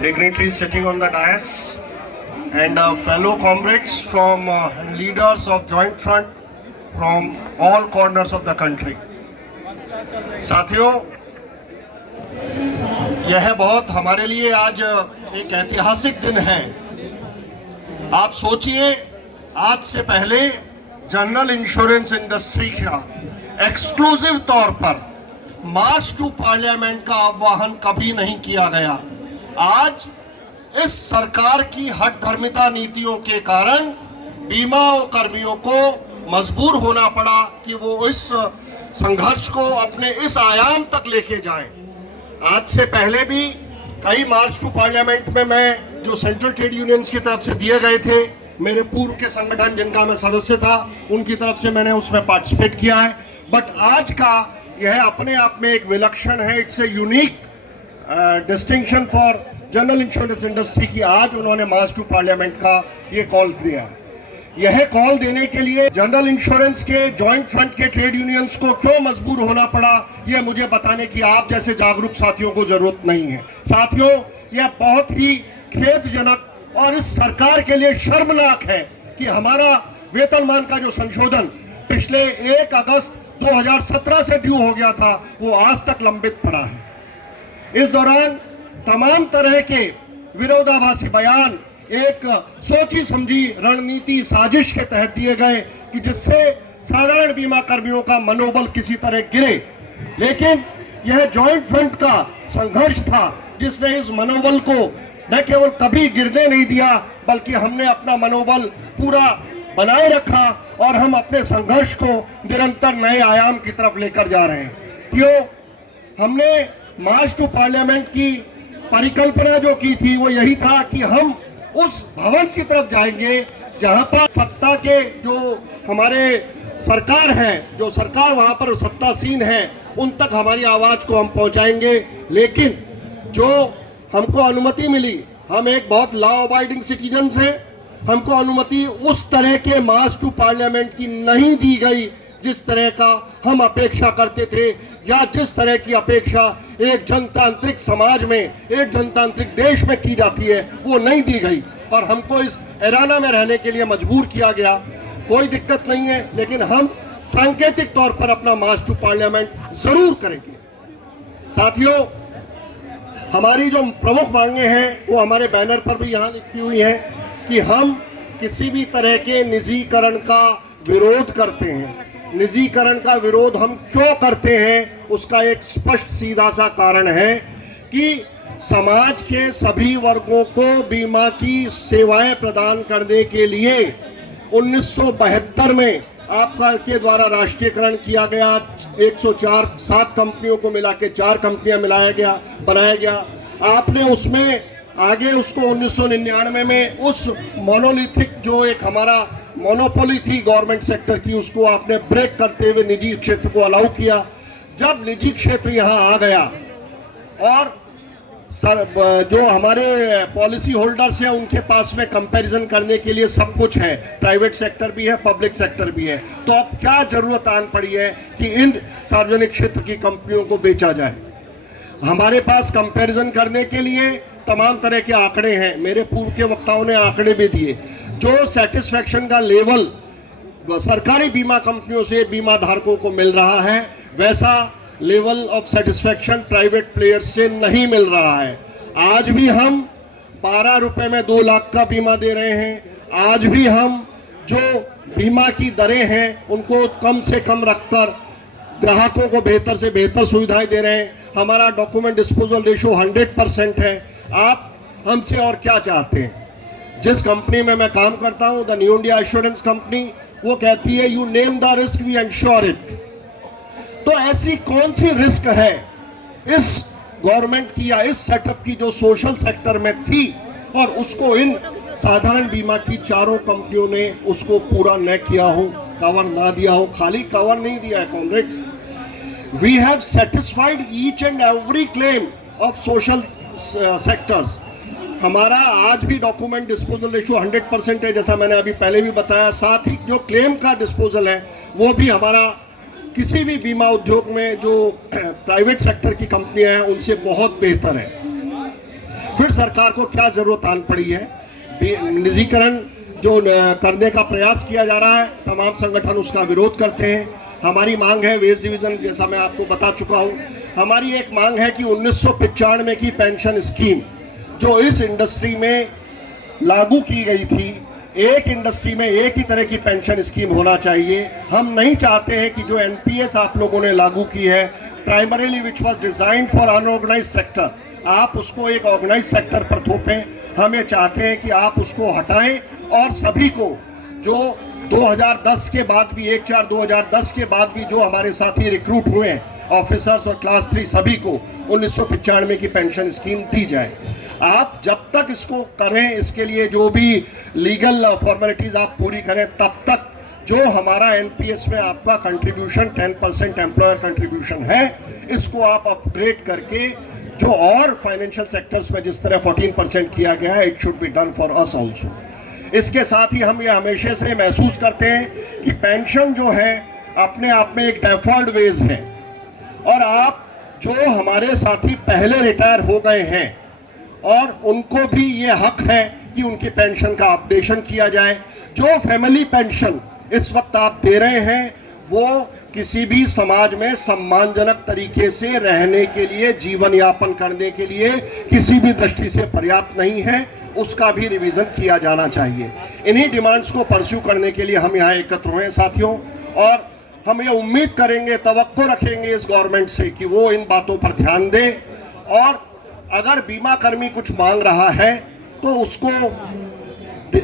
dignitaries sitting on the dais, and fellow comrades from leaders of Joint Front from all corners of the country. साथियों, यह बहुत हमारे लिए आज एक ऐतिहासिक दिन है। आप सोचिए, आज से पहले जनरल इंश्योरेंस इंडस्ट्री का एक्सक्लूसिव तौर पर मार्च टू पार्लियामेंट का आह्वान कभी नहीं किया गया। आज इस सरकार की हठधर्मिता नीतियों के कारण बीमा कर्मियों को मजबूर होना पड़ा कि वो इस संघर्ष को अपने इस आयाम तक लेके जाएं। आज से पहले भी कई मार्च टू पार्लियामेंट में मैं जो सेंट्रल ट्रेड यूनियंस की तरफ से दिए गए थे, मेरे पूर्व के संगठन जिनका मैं सदस्य था, उनकी तरफ से मैंने उसमें पार्टिसिपेट किया है। बट आज का यह अपने आप में एक विलक्षण है। It's a unique distinction for general insurance industry की आज उन्होंने मार्च टू पार्लियामेंट का ये कॉल दिया है। यह कॉल देने के लिए जनरल इंश्योरेंस के जॉइंट फ्रंट के ट्रेड यूनियंस को क्यों मजबूर होना पड़ा, यह मुझे बताने की आप जैसे जागरूक साथियों को जरूरत नहीं है। साथियों, यह बहुत ही खेदजनक और इस सरकार के लिए शर्मनाक है कि हमारा वेतनमान का जो संशोधन पिछले 1 अगस्त 2017 से ड्यू हो गया था, वो आज तक लंबित पड़ा है। इस दौरान तमाम तरह के विरोधाभासी बयान एक सोची समझी रणनीति साजिश के तहत दिए गए कि जिससे साधारण बीमा कर्मियों का मनोबल किसी तरह गिरे, लेकिन यह जॉइंट फ्रंट का संघर्ष था जिसने इस मनोबल को न केवल कभी गिरने नहीं दिया, बल्कि हमने अपना मनोबल पूरा बनाए रखा और हम अपने संघर्ष को निरंतर नए आयाम की तरफ लेकर जा रहे हैं। क्यों? हमने मार्च टू पार्लियामेंट की परिकल्पना जो की थी वो यही था कि हम उस भवन की तरफ जाएंगे जहां पर सत्ता के जो हमारे सरकार है, जो सरकार वहां पर सत्तासीन है, उन तक हमारी आवाज को हम पहुंचाएंगे। लेकिन जो हमको अनुमति मिली, हम एक बहुत लॉ अबाइडिंग सिटीजन्स हैं, हमको अनुमति उस तरह के मार्च टू पार्लियामेंट की नहीं दी गई जिस तरह का हम अपेक्षा करते थे, या जिस तरह की अपेक्षा एक जनतांत्रिक समाज में, एक जनतांत्रिक देश में की जाती है, वो नहीं दी गई और हमको इस ऐराना में रहने के लिए मजबूर किया गया। कोई दिक्कत नहीं है, लेकिन हम सांकेतिक तौर पर अपना मार्च टू पार्लियामेंट जरूर करेंगे। साथियों, हमारी जो प्रमुख मांगे हैं वो हमारे बैनर पर भी यहाँ लिखी हुई है कि हम किसी भी तरह के निजीकरण का विरोध करते हैं। निजीकरण का विरोध हम क्यों करते हैं, उसका एक स्पष्ट सीधा सा कारण है कि समाज के सभी वर्गों को बीमा की सेवाएं प्रदान करने के लिए 1972 में आपका के द्वारा राष्ट्रीयकरण किया गया। 104 कंपनियों को मिला के 4 कंपनियां बनाया गया। आपने उसमें आगे उसको 1999 में उस मोनोलिथिक जो एक हमारा मोनोपोली थी गवर्नमेंट सेक्टर की, उसको आपने ब्रेक करते हुए निजी क्षेत्र को अलाउ किया। जब निजी क्षेत्र यहाँ आ गया और जो हमारे पॉलिसी होल्डर्स हैं उनके पास में कंपैरिजन करने के लिए सब कुछ है, प्राइवेट सेक्टर भी है, पब्लिक सेक्टर भी है, तो अब क्या जरूरत आन पड़ी है कि इन सार्वजनिक क्षेत्र की कंपनियों को बेचा जाए। हमारे पास कंपैरिजन करने के लिए तमाम तरह के आंकड़े हैं, मेरे पूर्व के वक्ताओं ने आंकड़े भी दिए। जो सेटिस्फैक्शन का लेवल सरकारी बीमा कंपनियों से बीमा धारकों को मिल रहा है, वैसा level of satisfaction private players से नहीं मिल रहा है। आज भी हम 12 रुपए में 2 लाख का बीमा दे रहे हैं। आज भी हम जो बीमा की दरें हैं उनको कम से कम रखकर ग्राहकों को बेहतर से बेहतर सुविधाएं दे रहे हैं। हमारा डॉक्यूमेंट डिस्पोजल रेशियो 100% है। आप हमसे और क्या चाहते हैं? जिस कंपनी में मैं काम करता हूं, the New India Assurance Company, वो कहती है you name the risk we insure it. तो ऐसी कौन सी रिस्क है इस गवर्नमेंट की या इस सेटअप की जो सोशल सेक्टर में थी और उसको इन साधारण बीमा की 4 कंपनियों ने उसको पूरा न किया हो, कवर ना दिया हो। खाली कवर नहीं दिया है comrades, we have satisfied each and every claim of social sectors. हमारा आज भी डॉक्यूमेंट डिस्पोजल रेशियो 100% है, जैसा मैंने अभी पहले भी बताया। साथ ही जो क्लेम का डिस्पोजल है वो भी हमारा किसी भी बीमा उद्योग में जो प्राइवेट सेक्टर की कंपनियां हैं उनसे बहुत बेहतर है। फिर सरकार को क्या जरूरत आन पड़ी है, निजीकरण जो करने का प्रयास किया जा रहा है, तमाम संगठन उसका विरोध करते हैं। हमारी मांग है वेज डिवीजन, जैसा मैं आपको बता चुका हूं, हमारी एक मांग है कि 1995 की पेंशन स्कीम जो इस इंडस्ट्री में लागू की गई थी, एक इंडस्ट्री में एक ही तरह की पेंशन स्कीम होना चाहिए। हम नहीं चाहते हैं कि जो एनपीएस आप लोगों ने लागू की है, primarily which was designed for unorganised sector, आप उसको एक ऑर्गेनाइज सेक्टर पर थोपें। हम ये चाहते हैं कि आप उसको हटाएं और सभी को जो 2010 के बाद भी 1/4/2010 के बाद भी जो हमारे साथी रिक्रूट हुए हैं ऑफिसर्स और क्लास 3 सभी को 1995 की पेंशन स्कीम दी जाए। आप जब तक इसको करें, इसके लिए जो भी लीगल फॉर्मेलिटीज आप पूरी करें, तब तक जो हमारा एनपीएस में आपका कंट्रीब्यूशन 10% एम्प्लॉयर कंट्रीब्यूशन है, इसको आप अपग्रेड करके जो और फाइनेंशियल सेक्टर्स में जिस तरह 14% किया गया है, it should be done for us also. इसके साथ ही हम ये हमेशा से महसूस करते हैं कि पेंशन जो है अपने आप में एक डेफर्ड वेज है, और आप जो हमारे साथी पहले रिटायर हो गए हैं और उनको भी ये हक है कि उनकी पेंशन का अपडेशन किया जाए। जो फैमिली पेंशन इस वक्त आप दे रहे हैं वो किसी भी समाज में सम्मानजनक तरीके से रहने के लिए, जीवन यापन करने के लिए किसी भी दृष्टि से पर्याप्त नहीं है, उसका भी रिवीजन किया जाना चाहिए। इन्हीं डिमांड्स को परस्यू करने के लिए हम यहाँ एकत्र हुए साथियों, और हम ये उम्मीद करेंगे, तवक्को रखेंगे इस गवर्नमेंट से कि वो इन बातों पर ध्यान दे, और अगर बीमा कर्मी कुछ मांग रहा है तो उसको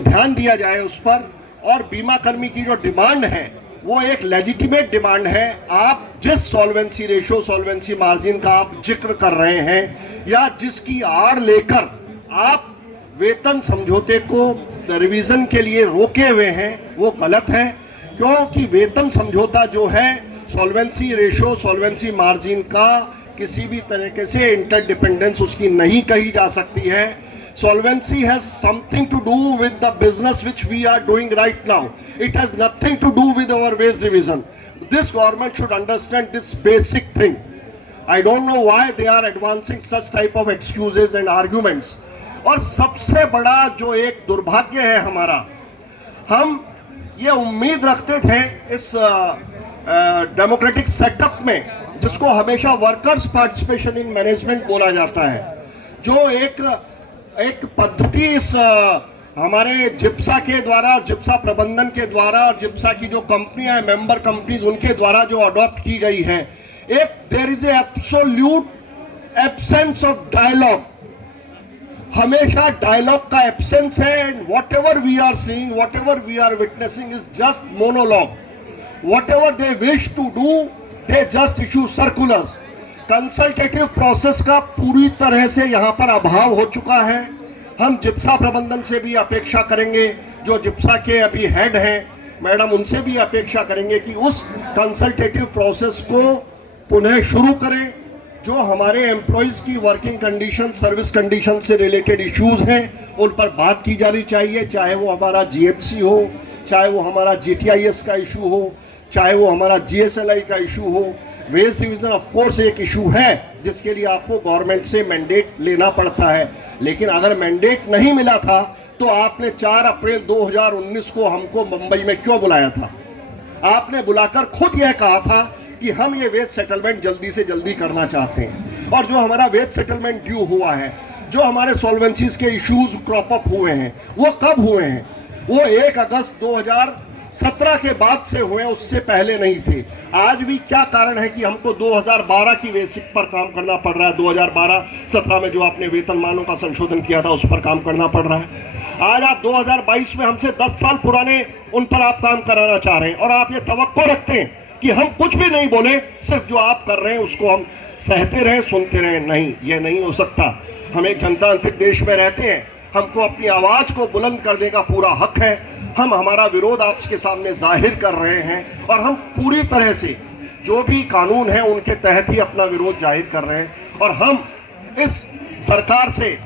ध्यान दिया जाए उस पर। और बीमा कर्मी की जो डिमांड है वो एक लेजिटिमेट डिमांड है। आप जिस सॉल्वेंसी रेशो, सॉल्वेंसी मार्जिन का आप जिक्र कर रहे हैं, या जिसकी आड़ लेकर आप वेतन समझौते को रिवीजन के लिए रोके हुए हैं, वो गलत है। क्योंकि वेतन समझौता जो है, सॉल्वेंसी रेशो, सॉल्वेंसी मार्जिन का किसी भी तरीके से इंटरडिपेंडेंस उसकी नहीं कही जा सकती है। Solvency has something to do with the business which we are doing right now. It has nothing to do with our wage revision. This government should understand this basic thing. I don't know why they are advancing such type of excuses and arguments. और सबसे बड़ा जो एक दुर्भाग्य है हमारा, हम ये उम्मीद रखते थे इस डेमोक्रेटिक सेटअप में, जिसको हमेशा वर्कर्स पार्टिसिपेशन इन मैनेजमेंट बोला जाता है, जो एक पद्धति इस हमारे जिप्सा के द्वारा, जिप्सा प्रबंधन के द्वारा, और जिप्सा की जो कंपनियां हैं, मेंबर कंपनीज, उनके द्वारा जो अडॉप्ट की गई है, एक there is absolute absence of dialogue. हमेशा डायलॉग का एब्सेंस है, and whatever we are seeing, whatever we are witnessing is just monologue. Whatever they wish to do, they just issue circulars. Consultative process का पूरी तरह से यहाँ पर अभाव हो चुका है। हम जिप्सा प्रबंधन से भी अपेक्षा करेंगे, जो जिप्सा के अभी हेड हैं मैडम, उनसे भी अपेक्षा करेंगे कि उस कंसल्टेटिव प्रोसेस को पुनः शुरू करें। जो हमारे एम्प्लॉयज़ की वर्किंग कंडीशन, सर्विस कंडीशन से रिलेटेड इश्यूज हैं, उन पर बात की जानी चाहिए, चाहे वो हमारा जीएफसी हो, चाहे वो हमारा जीटीआईएस का इशू हो, चाहे वो हमारा जीएसएलआई का इशू हो। वेज डिवीजन ऑफ कोर्स एक इशू है जिसके लिए आपको गवर्नमेंट से मैंडेट लेना पड़ता है, लेकिन अगर मैंडेट नहीं मिला था तो आपने 4 अप्रैल 2019 को हमको मुंबई में क्यों बुलाया था? आपने बुलाकर खुद यह कहा था कि हम ये वेज सेटलमेंट जल्दी से जल्दी करना चाहते हैं। और जो हमारा वेज सेटलमेंट ड्यू हुआ है, जो हमारे सॉल्वेंसीज के इश्यूज क्रॉप अप हुए हैं, वो कब हुए हैं? वो 1 अगस्त 2017 के बाद से हुए, उससे पहले नहीं थे। आज भी क्या कारण है कि हमको 2012 की बेसिक पर काम करना पड़ रहा है? 2012-17 में जो आपने वेतनमानों का संशोधन किया था उस पर काम करना पड़ रहा है। आज आप 2022 में हमसे 10 साल पुराने उन पर आप काम कराना चाह रहे हैं, और आप ये तवक्को रखते हैं कि हम कुछ भी नहीं बोले, सिर्फ जो आप कर रहे हैं उसको हम सहते रहें, सुनते रहें। नहीं, ये नहीं हो सकता। हम एक जनतांत्रिक देश में रहते हैं, हमको अपनी आवाज को बुलंद करने का पूरा हक है। हम हमारा विरोध आपके सामने जाहिर कर रहे हैं, और हम पूरी तरह से जो भी कानून है उनके तहत ही अपना विरोध जाहिर कर रहे हैं। और हम इस सरकार से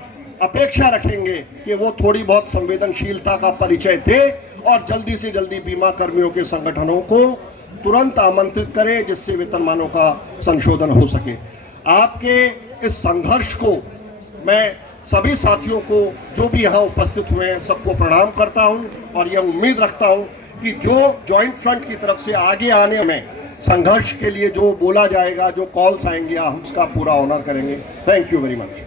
अपेक्षा रखेंगे कि वो थोड़ी बहुत संवेदनशीलता का परिचय दे और जल्दी से जल्दी बीमा कर्मियों के संगठनों को तुरंत आमंत्रित करें, जिससे वेतनमानों का संशोधन हो सके। आपके इस संघर्ष को मैं सभी साथियों को जो भी यहाँ उपस्थित हुए हैं सबको प्रणाम करता हूँ और यह उम्मीद रखता हूँ कि जो जॉइंट फ्रंट की तरफ से आगे आने में संघर्ष के लिए जो बोला जाएगा, जो कॉल्स आएंगे, हम उसका पूरा ऑनर करेंगे। Thank you very much.